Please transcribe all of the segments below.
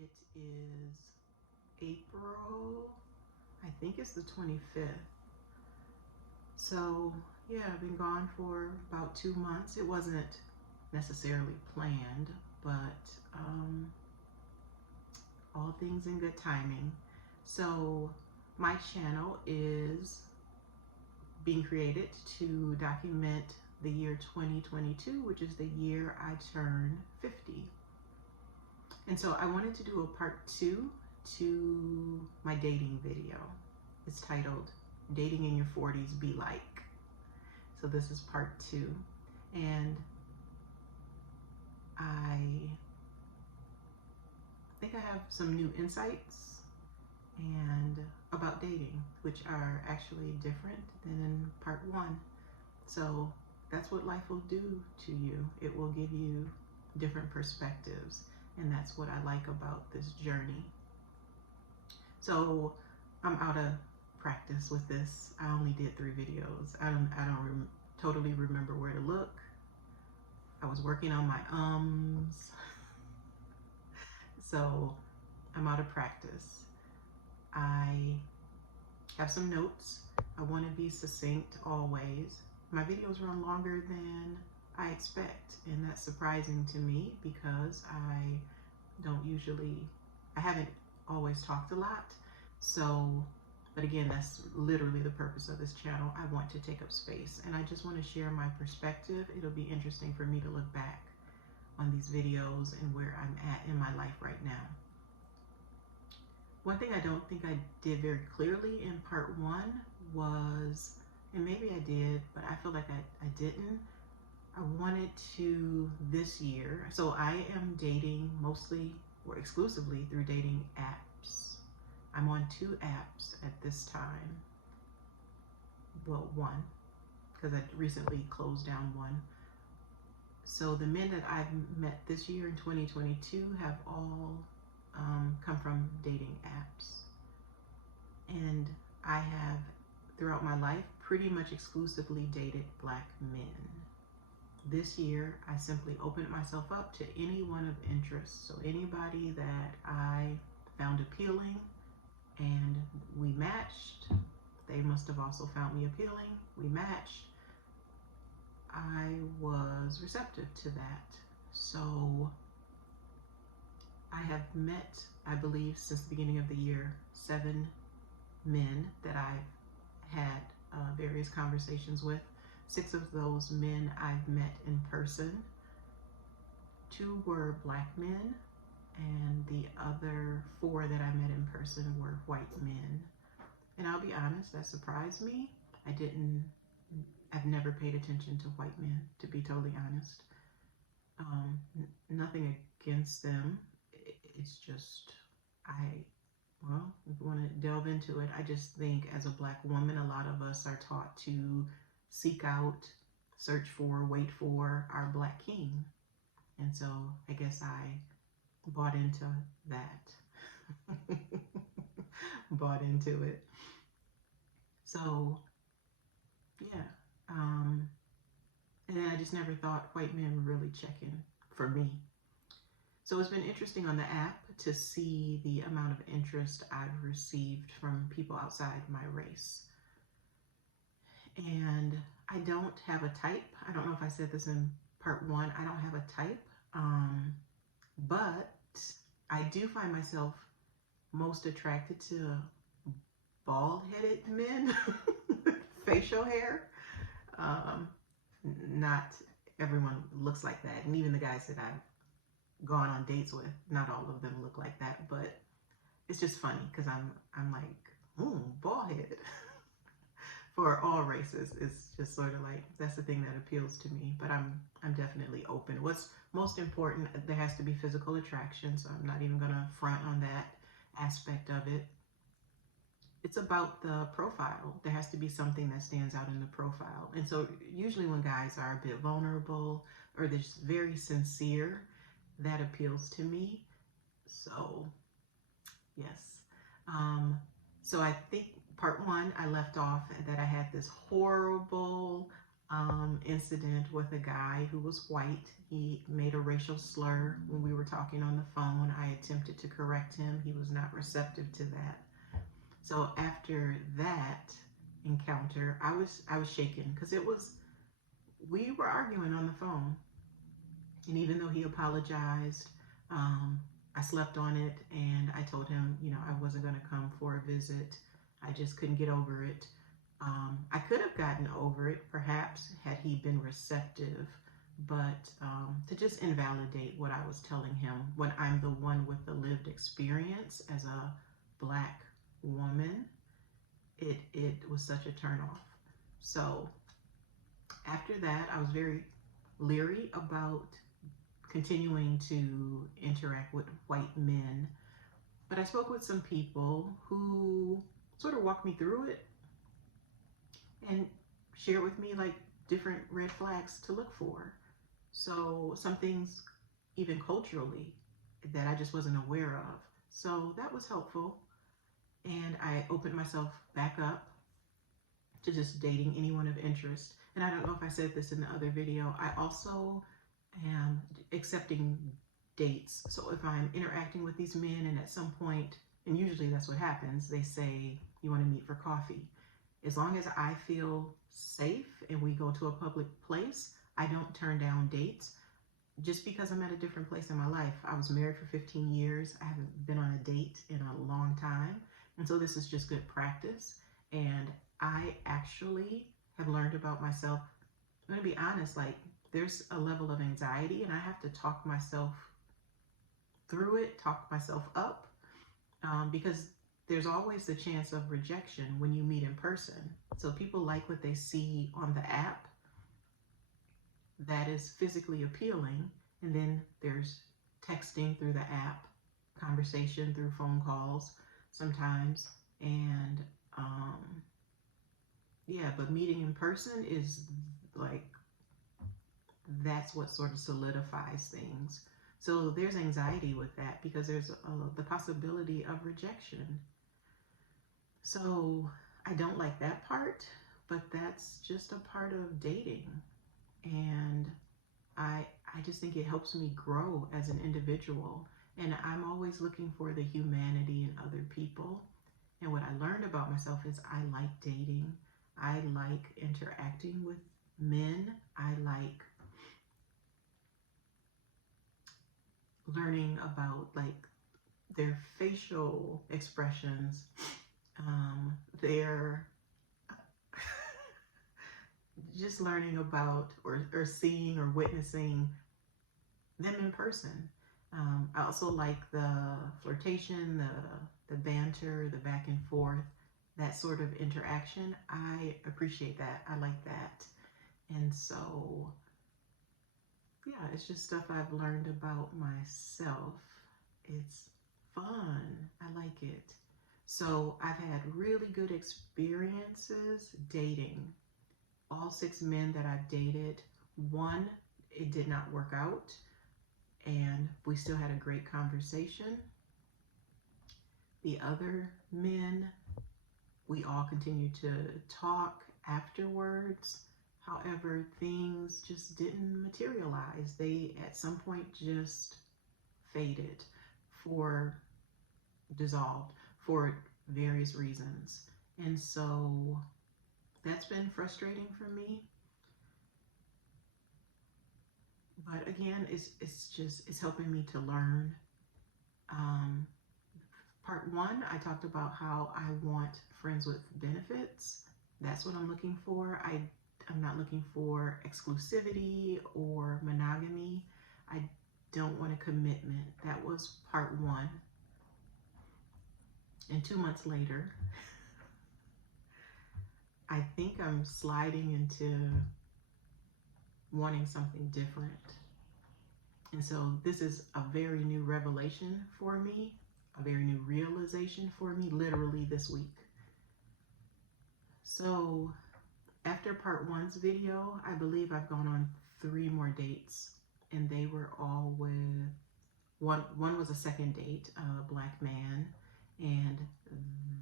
It is April, I think it's the 25th. So yeah, I've been gone for about 2 months. It wasn't necessarily planned, but all things in good timing. So my channel is being created to document the year 2022, which is the year I turned 50. And so I wanted to do a part 2 to my dating video. It's titled Dating in Your 40s Be Like. So this is part 2. And I think I have some new insights and about dating, which are actually different than in part 1. So that's what life will do to you. It will give you different perspectives, and that's what I like about this journey. So I'm out of practice with this. I only did 3 videos. I don't totally remember where to look. I was working on my ums. So I'm out of practice. I have some notes. I want to be succinct always. My videos run longer than I expect, and that's surprising to me because I haven't always talked a lot. So, but again, that's literally the purpose of this channel. I want to take up space, and I just want to share my perspective. It'll be interesting for me to look back on these videos and where I'm at in my life right now. One thing I don't think I did very clearly in part 1 was, and maybe I did, but I feel like I didn't. I wanted to this year, so I am dating mostly or exclusively through dating apps. I'm on 2 apps at this time. Well, 1, because I recently closed down 1. So the men that I've met this year in 2022 have all come from dating apps. And I have, throughout my life, pretty much exclusively dated Black men. This year, I simply opened myself up to anyone of interest. So anybody that I found appealing and we matched, they must have also found me appealing, we matched, I was receptive to that. So I have met, I believe, since the beginning of the year, 7 men that I've had various conversations with. 6 of those men I've met in person. 2 were Black men, and the other 4 that I met in person were white men. And I'll be honest, that surprised me. I've never paid attention to white men, to be totally honest. Nothing against them. It's just, well, if you want to delve into it, I just think as a Black woman, a lot of us are taught to seek out, search for, wait for our Black king. And so I guess I bought into that. Bought into it. So, yeah. And then I just never thought white men were really checking for me. So it's been interesting on the app to see the amount of interest I've received from people outside my race. And I don't have a type. I don't know if I said this in part 1. I don't have a type. But I do find myself most attracted to bald-headed men with facial hair. Not everyone looks like that. And even the guys that I've gone on dates with, not all of them look like that. But it's just funny because I'm like, bald head. For all races, it's just sort of like, that's the thing that appeals to me. But I'm definitely open. What's most important, there has to be physical attraction, so I'm not even going to front on that aspect of it. It's about the profile. There has to be something that stands out in the profile. And so usually when guys are a bit vulnerable or they're just very sincere, that appeals to me. So yes. So I think part 1, I left off that I had this horrible incident with a guy who was white. He made a racial slur when we were talking on the phone. I attempted to correct him. He was not receptive to that. So after that encounter, I was shaken because we were arguing on the phone, and even though he apologized, um, I slept on it, and I told him, I wasn't going to come for a visit. I just couldn't get over it. I could have gotten over it, perhaps, had he been receptive, but to just invalidate what I was telling him when I'm the one with the lived experience as a Black woman, it was such a turnoff. So after that, I was very leery about continuing to interact with white men. But I spoke with some people who sort of walked me through it and shared with me like different red flags to look for. So some things, even culturally, that I just wasn't aware of. So that was helpful. And I opened myself back up to just dating anyone of interest. And I don't know if I said this in the other video, I also am accepting dates. So if I'm interacting with these men and at some point, and usually that's what happens, they say, you want to meet for coffee. As long as I feel safe and we go to a public place, I don't turn down dates just because I'm at a different place in my life. I was married for 15 years. I haven't been on a date in a long time. And so this is just good practice. And I actually have learned about myself. I'm going to be honest, like there's a level of anxiety and I have to talk myself through it, talk myself up, because there's always the chance of rejection when you meet in person. So people like what they see on the app that is physically appealing, and then there's texting through the app, conversation through phone calls sometimes, and yeah, but meeting in person is like, that's what sort of solidifies things. So there's anxiety with that because there's the possibility of rejection. So I don't like that part, but that's just a part of dating. And I just think it helps me grow as an individual. And I'm always looking for the humanity in other people. And what I learned about myself is I like dating. I like interacting with men. I like learning about like their facial expressions, their just learning about or seeing or witnessing them in person. I also like the flirtation, the banter, the back and forth, that sort of interaction. I appreciate that. I like that. And so, yeah, it's just stuff I've learned about myself. It's fun. I like it. So I've had really good experiences dating. All 6 men that I've dated, one, it did not work out, and we still had a great conversation. The other men, we all continued to talk afterwards. However, things just didn't materialize. They at some point just faded, dissolved for various reasons. And so that's been frustrating for me. But again, it's helping me to learn. Part 1, I talked about how I want friends with benefits. That's what I'm looking for. I'm not looking for exclusivity or monogamy. I don't want a commitment. That was part 1. And 2 months later, I think I'm sliding into wanting something different. And so this is a very new revelation for me, a very new realization for me, literally this week. So after part 1's video, I believe I've gone on 3 more dates, and they were all with, one was a second date, a Black man, and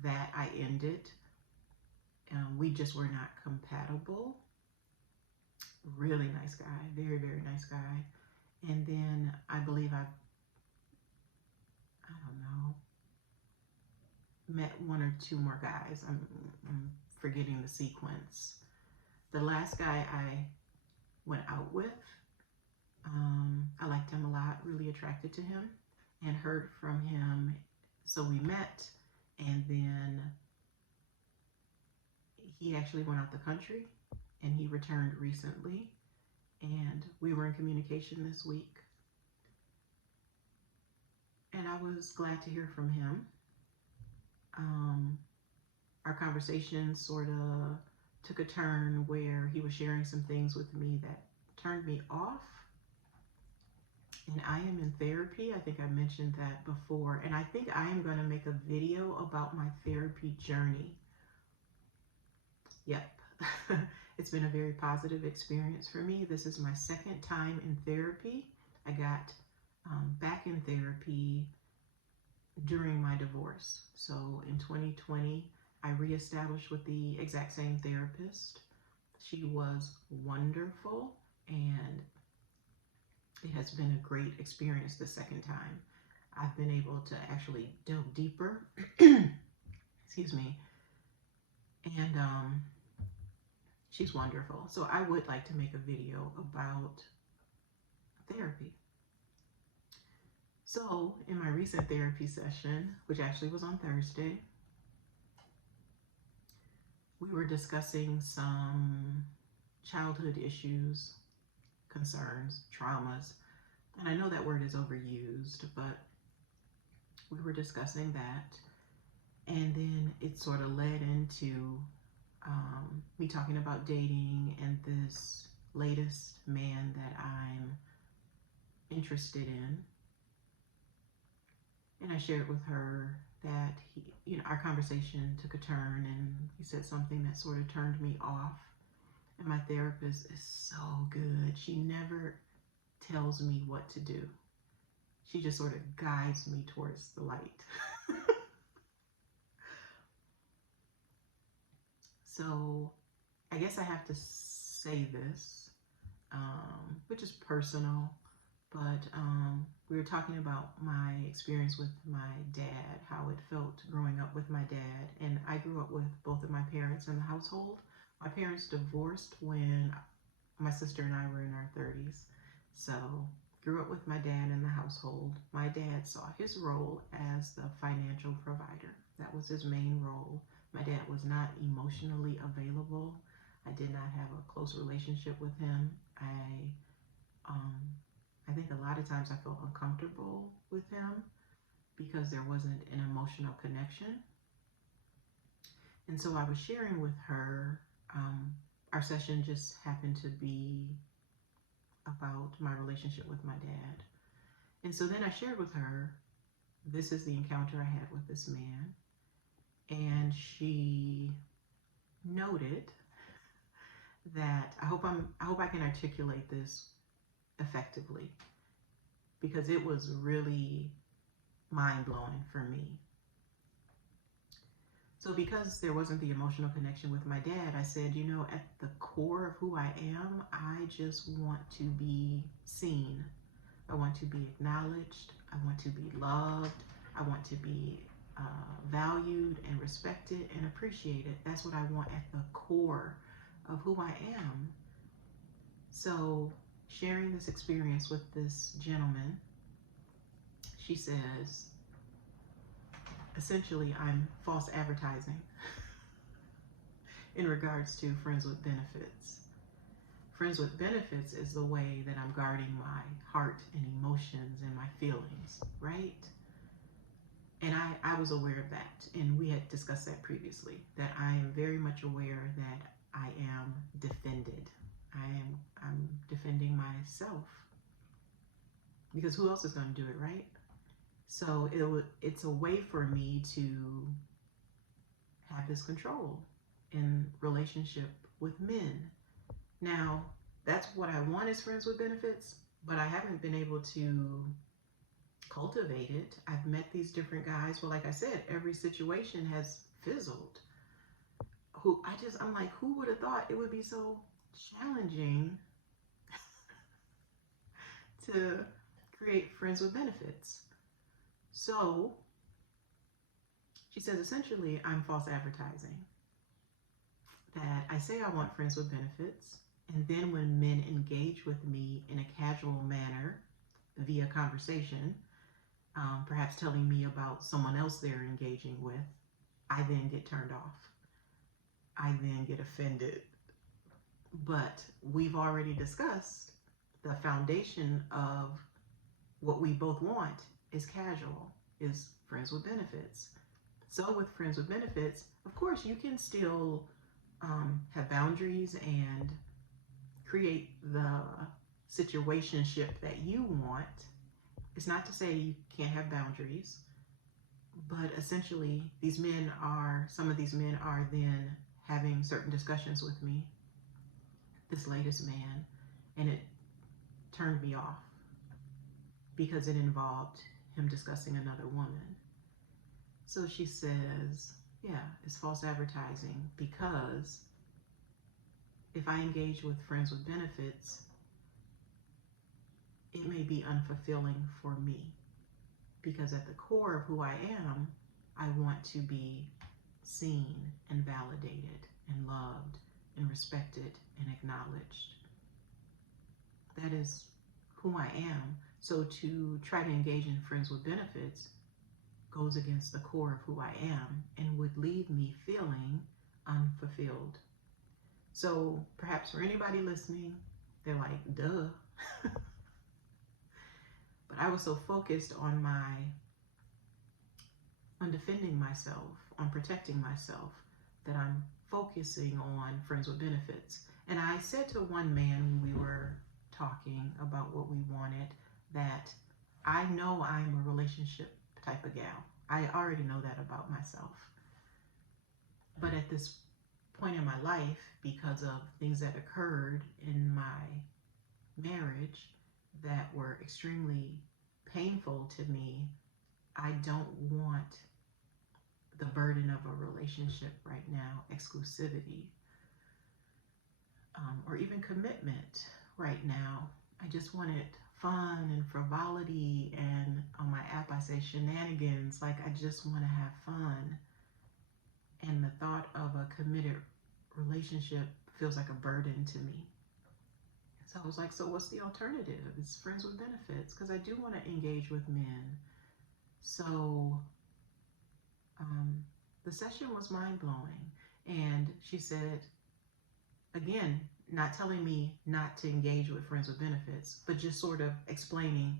that I ended. We just were not compatible. Really nice guy, very, very nice guy. And then I believe I don't know, met one or two more guys. I'm forgetting the sequence. The last guy I went out with, I liked him a lot, really attracted to him, and heard from him. So we met, and then he actually went out the country, and he returned recently, and we were in communication this week. And I was glad to hear from him. Our conversation sort of took a turn where he was sharing some things with me that turned me off. And I am in therapy. I think I mentioned that before. And I think I am going to make a video about my therapy journey. Yep. It's been a very positive experience for me. This is my second time in therapy. I got back in therapy during my divorce. So in 2020, I reestablished with the exact same therapist. She was wonderful, and it has been a great experience the second time. I've been able to actually delve deeper, excuse me, and she's wonderful. So I would like to make a video about therapy. So in my recent therapy session, which actually was on Thursday, we were discussing some childhood issues, concerns, traumas. And I know that word is overused, but we were discussing that. And then it sort of led into me talking about dating and this latest man that I'm interested in. And I shared with her that our conversation took a turn, and he said something that sort of turned me off. And my therapist is so good. She never tells me what to do. She just sort of guides me towards the light. So I guess I have to say this, which is personal, but we were talking about my experience with my dad, how it felt growing up with my dad. And I grew up with both of my parents in the household. My parents divorced when my sister and I were in our 30s. So grew up with my dad in the household. My dad saw his role as the financial provider. That was his main role. My dad was not emotionally available. I did not have a close relationship with him. I think a lot of times I felt uncomfortable with him because there wasn't an emotional connection. And so I was sharing with her, our session just happened to be about my relationship with my dad. And so then I shared with her, this is the encounter I had with this man. And she noted that I hope I can articulate this effectively, because it was really mind-blowing for me. So because there wasn't the emotional connection with my dad, I said, at the core of who I am, I just want to be seen. I want to be acknowledged. I want to be loved. I want to be valued and respected and appreciated. That's what I want at the core of who I am. So sharing this experience with this gentleman, she says, essentially, I'm false advertising in regards to friends with benefits. Friends with benefits is the way that I'm guarding my heart and emotions and my feelings, right? And I was aware of that, and we had discussed that previously, that I am very much aware that I am defended. I'm defending myself, because who else is going to do it, right? So it's a way for me to have this control in relationship with men. Now, that's what I want as friends with benefits, but I haven't been able to cultivate it. I've met these different guys. Well, like I said, every situation has fizzled. I'm like, who would have thought it would be so challenging to create friends with benefits. So she says, essentially, I'm false advertising. That I say I want friends with benefits, and then when men engage with me in a casual manner via conversation, perhaps telling me about someone else they're engaging with, I then get turned off. I then get offended. But we've already discussed the foundation of what we both want is casual, is friends with benefits. So with friends with benefits, of course, you can still have boundaries and create the situationship that you want. It's not to say you can't have boundaries, but essentially some of these men are then having certain discussions with me, this latest man, and it turned me off because it involved him discussing another woman. So she says, yeah, it's false advertising because if I engage with friends with benefits, it may be unfulfilling for me because at the core of who I am, I want to be seen and validated and loved and respected and acknowledged. That is who I am. So to try to engage in friends with benefits goes against the core of who I am and would leave me feeling unfulfilled. So perhaps for anybody listening, they're like, duh. But I was so focused on defending myself, on protecting myself, that I'm focusing on friends with benefits. And I said to one man when we were talking about what we wanted, that I know I'm a relationship type of gal. I already know that about myself. But at this point in my life, because of things that occurred in my marriage that were extremely painful to me, I don't want the burden of a relationship right now, exclusivity, or even commitment right now. I just wanted fun and frivolity, and on my app I say shenanigans, like I just want to have fun. And the thought of a committed relationship feels like a burden to me. So I was like, so what's the alternative? It's friends with benefits, because I do want to engage with men. So the session was mind-blowing. And she said, again, not telling me not to engage with friends with benefits, but just sort of explaining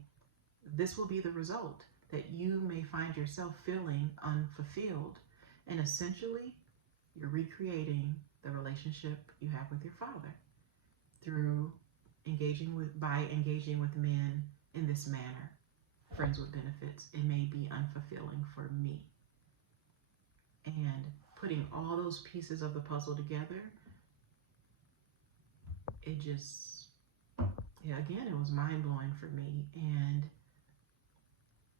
this will be the result, that you may find yourself feeling unfulfilled. And essentially, you're recreating the relationship you have with your father through engaging with men in this manner, friends with benefits. It may be unfulfilling for me. And putting all those pieces of the puzzle together, it just, again, it was mind-blowing for me. And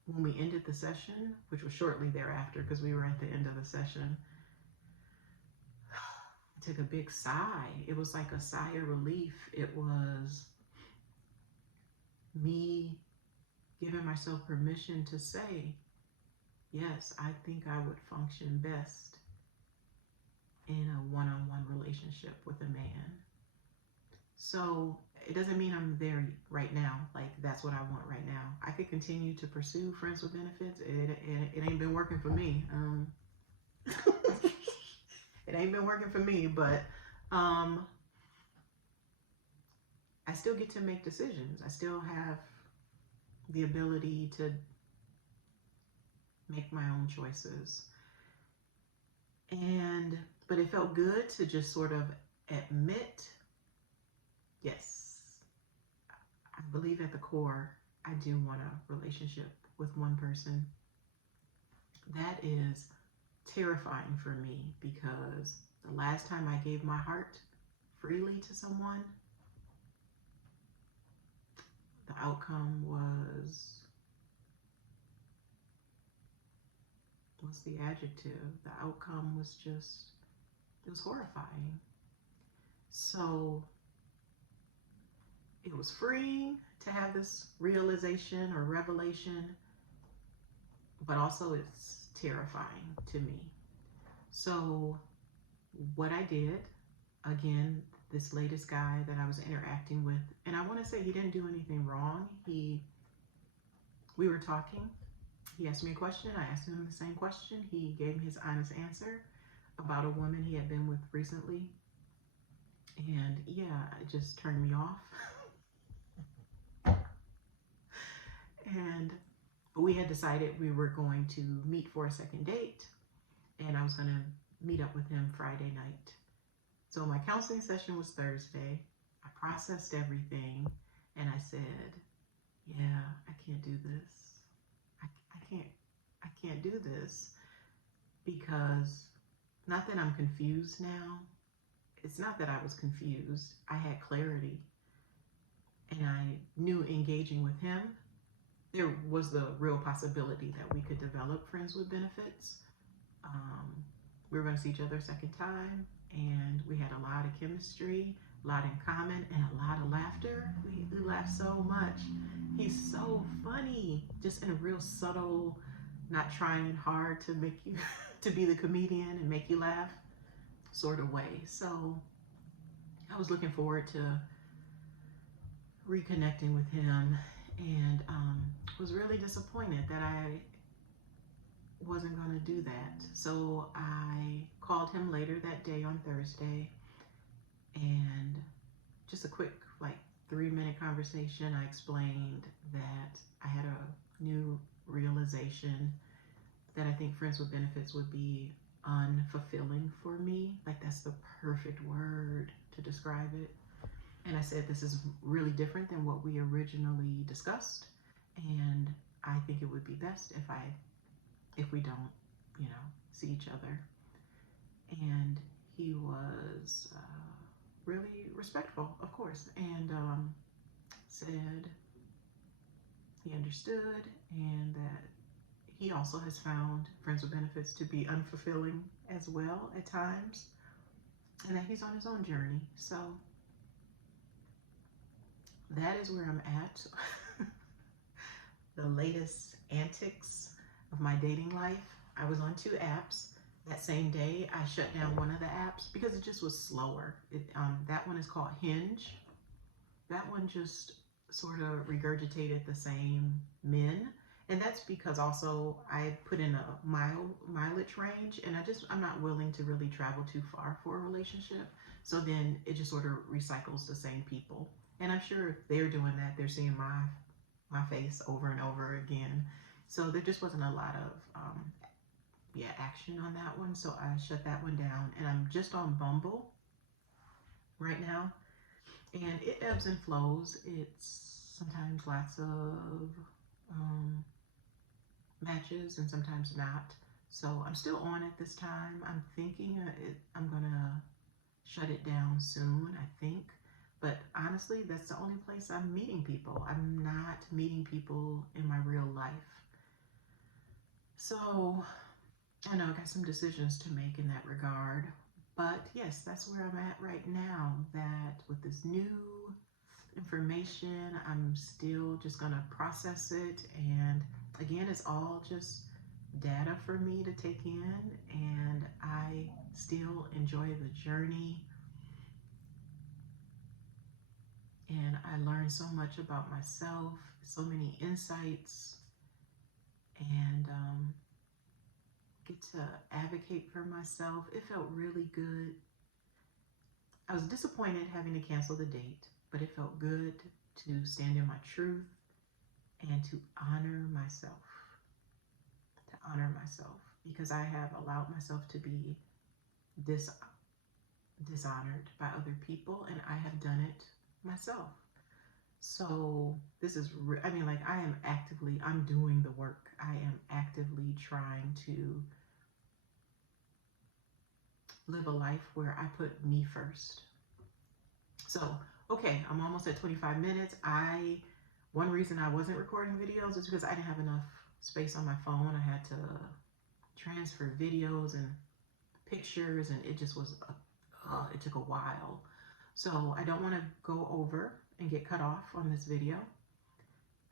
when we ended the session, which was shortly thereafter because we were at the end of the session, I took a big sigh. It was like a sigh of relief. It was me giving myself permission to say, yes, I think I would function best in a one-on-one relationship with a man. So it doesn't mean I'm there right now. Like, that's what I want right now. I could continue to pursue friends with benefits. It ain't been working for me. It ain't been working for me, but I still get to make decisions. I still have the ability to make my own choices. But it felt good to just sort of admit, yes, I believe at the core, I do want a relationship with one person. That is terrifying for me because the last time I gave my heart freely to someone, the outcome was, what's the adjective? The outcome was just, it was horrifying. So it was freeing to have this realization or revelation, but also it's terrifying to me. So what I did, again, this latest guy that I was interacting with, and I want to say he didn't do anything wrong. We were talking. He asked me a question. I asked him the same question. He gave me his honest answer about a woman he had been with recently. And yeah, it just turned me off. And we had decided we were going to meet for a second date, and I was going to meet up with him Friday night. So my counseling session was Thursday. I processed everything, and I said, yeah, I can't do this. I can't do this, because not that I'm confused now. It's not that I was confused. I had clarity, and I knew engaging with him, there was the real possibility that we could develop friends with benefits. We were going to see each other a second time, and we had a lot of chemistry, a lot in common, and a lot of laughter. We laughed so much. He's so funny, just in a real subtle, not trying hard to make you to be the comedian and make you laugh sort of way. So I was looking forward to reconnecting with him, and was really disappointed that I wasn't going to do that. So I called him later that day on Thursday, and just a quick, like, 3-minute conversation. I explained that I had a new realization that I think friends with benefits would be unfulfilling for me. Like, that's the perfect word to describe it. And I said, this is really different than what we originally discussed, and I think it would be best if we don't, see each other. And he was really respectful, of course, and said he understood, and that he also has found friends with benefits to be unfulfilling as well at times, and that he's on his own journey. So that is where I'm at. The latest antics of my dating life. I was on 2 apps. That same day, I shut down one of the apps because it just was slower. That one is called Hinge. That one just sort of regurgitated the same men. And that's because also I put in a mileage range, and I'm not willing to really travel too far for a relationship. So then it just sort of recycles the same people. And I'm sure if they're doing that, they're seeing my face over and over again. So there just wasn't a lot of action on that one. So I shut that one down, and I'm just on Bumble right now. And it ebbs and flows. It's sometimes lots of matches and sometimes not. So I'm still on it this time. I'm thinking I'm gonna shut it down soon, I think. But honestly, that's the only place I'm meeting people. I'm not meeting people in my real life. So I know I got some decisions to make in that regard. But yes, that's where I'm at right now. That with this new information, I'm still just gonna process it. And again, it's all just data for me to take in. And I still enjoy the journey. And I learned so much about myself, so many insights, and get to advocate for myself. It felt really good. I was disappointed having to cancel the date, but it felt good to stand in my truth and to honor myself. Because I have allowed myself to be dishonored by other people, and I have done it myself. So this is, I'm doing the work. I am actively trying to live a life where I put me first. So, okay, I'm almost at 25 minutes. One reason I wasn't recording videos is because I didn't have enough space on my phone. I had to transfer videos and pictures, and it just was, it took a while. So I don't want to go over, and get cut off on this video.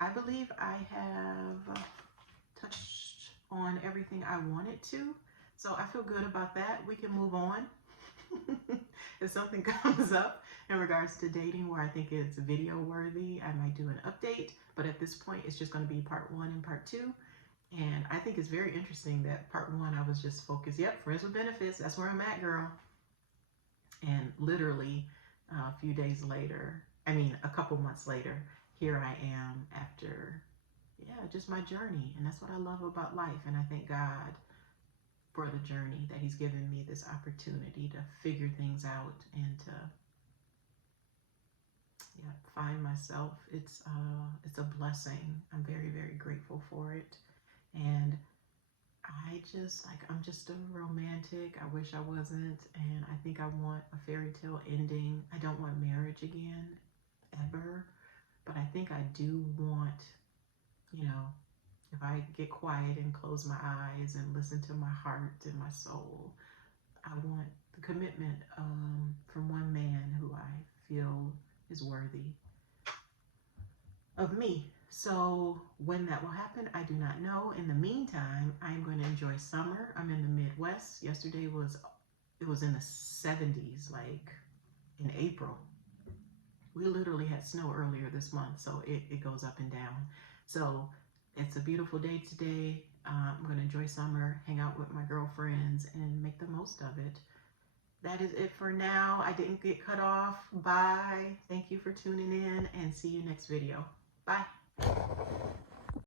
I believe I have touched on everything I wanted to, so I feel good about that. We can move on. If something comes up in regards to dating where I think it's video worthy, I might do an update, but at this point it's just going to be part 1 and part 2. And I think it's very interesting that part 1 I was just focused, yep, friends with benefits, that's where I'm at, girl. And literally a few days later, a couple months later, here I am after, just my journey. And that's what I love about life. And I thank God for the journey that he's given me this opportunity to figure things out and to find myself. It's a blessing. I'm very, very grateful for it. And I'm just a romantic. I wish I wasn't. And I think I want a fairy tale ending. I don't want marriage again, ever. But I think I do want, if I get quiet and close my eyes and listen to my heart and my soul, I want the commitment from one man who I feel is worthy of me. So when that will happen, I do not know. In the meantime, I'm going to enjoy summer. I'm in the Midwest. Yesterday it was in the 70s, like in April. We literally had snow earlier this month, so it goes up and down. So it's a beautiful day today. I'm going to enjoy summer, hang out with my girlfriends, and make the most of it. That is it for now. I didn't get cut off. Bye. Thank you for tuning in, and see you next video. Bye.